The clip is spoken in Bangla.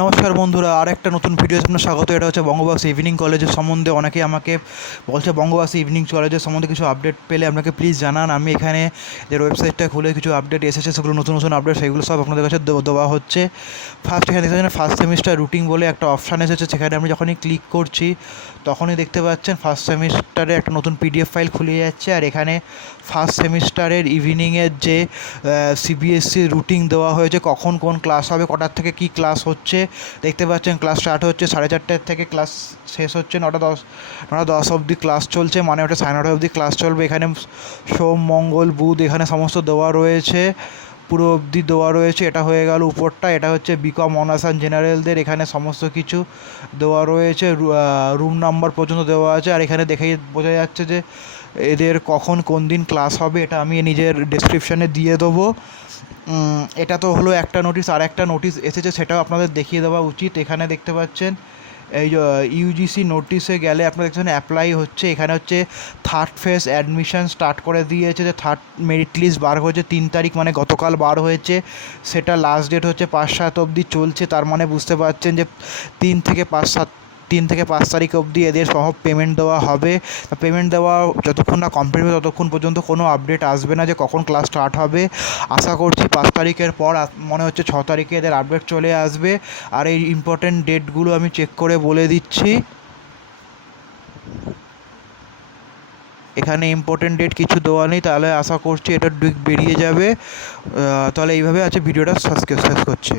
নমস্কার বন্ধুরা, আর একটা নতুন ভিডিও আপনার স্বাগত। এটা হচ্ছে বঙ্গবাসী ইভিনিং কলেজের সম্বন্ধে। অনেকেই আমাকে বলছে বঙ্গবাসী ইভিনিং কলেজের সম্বন্ধে কিছু আপডেট পেলে আপনাকে প্লিজ জানান। আমি এখানে যে ওয়েবসাইটটা খুলে কিছু আপডেট এসেছে, সেগুলো নতুন নতুন আপডেট, সেগুলো সব আপনাদের কাছে দেওয়া হচ্ছে। এখানে দেখতে পাচ্ছেন ফার্স্ট সেমিস্টার রুটিন বলে একটা অপশান এসেছে। সেখানে আমি যখনই ক্লিক করছি তখনই দেখতে পাচ্ছেন ফার্স্ট সেমিস্টারে একটা নতুন পিডিএফ ফাইল খুলে যাচ্ছে। আর এখানে ফার্স্ট সেমিস্টারের ইভিনিংয়ের যে সিবিএসসি রুটিন দেওয়া হয়েছে, কখন কোন ক্লাস হবে, কটার থেকে কী ক্লাস হচ্ছে দেখতে পাচ্ছেন। ক্লাস স্টার্ট হচ্ছে 4:30 থেকে, ক্লাস শেষ হচ্ছে 9টা 10 অবধি ক্লাস চলছে, মানে ওটা 9:30 অবধি ক্লাস চলবে। এখানে সোম মঙ্গল বুধ এখানে সমস্ত দেওয়া রয়েছে, পুরো অবধি দেওয়া রয়েছে। এটা হয়ে গেল উপরটা। এটা হচ্ছে বিকম অনার্স অ্যান্ড জেনারেলদের, এখানে সমস্ত কিছু দেওয়া রয়েছে, রুম নাম্বার পর্যন্ত দেওয়া আছে। আর এখানে দেখেই বোঝা যাচ্ছে যে এদের কখন কোন দিন ক্লাস হবে। এটা আমি নিজের ডেসক্রিপশানে দিয়ে দেবো। এটা তো হলো একটা নোটিশ। আর একটা নোটিশ এসেছে, সেটাও আপনাদের দেখিয়ে দেওয়া উচিত। এখানে দেখতে পাচ্ছেন এই ইউজিসি নোটিশে গেলে আপনারা দেখছেন অ্যাপ্লাই হচ্ছে। এখানে হচ্ছে থার্ড ফেজ অ্যাডমিশন স্টার্ট করে দিয়েছে। যে থার্ড মেরিট লিস্ট বার হয়েছে 3 তারিখ, মানে গতকাল বার হয়েছে। সেটা লাস্ট ডেট হচ্ছে 5-7 অবধি চলছে। তার মানে বুঝতে পারছেন যে 3 থেকে 5 তারিখ অবধি এদের সব পেমেন্ট দেওয়া হবে। পেমেন্ট দেওয়া যতক্ষণ না কমপ্লিট হবে ততক্ষণ পর্যন্ত কোনো আপডেট আসবে না যে কখন ক্লাস স্টার্ট হবে। আশা করছি 5 তারিখের পর, মনে হচ্ছে 6 তারিখে এদের আপডেট চলে আসবে। আর এই ইম্পর্টেন্ট ডেটগুলো আমি চেক করে বলে দিচ্ছি। এখানে ইম্পর্টেন্ট ডেট কিছু দেওয়া নেই, তাহলে আশা করছি এটা বেরিয়ে যাবে। তাহলে এইভাবে আছে ভিডিওটা শেষ করছে।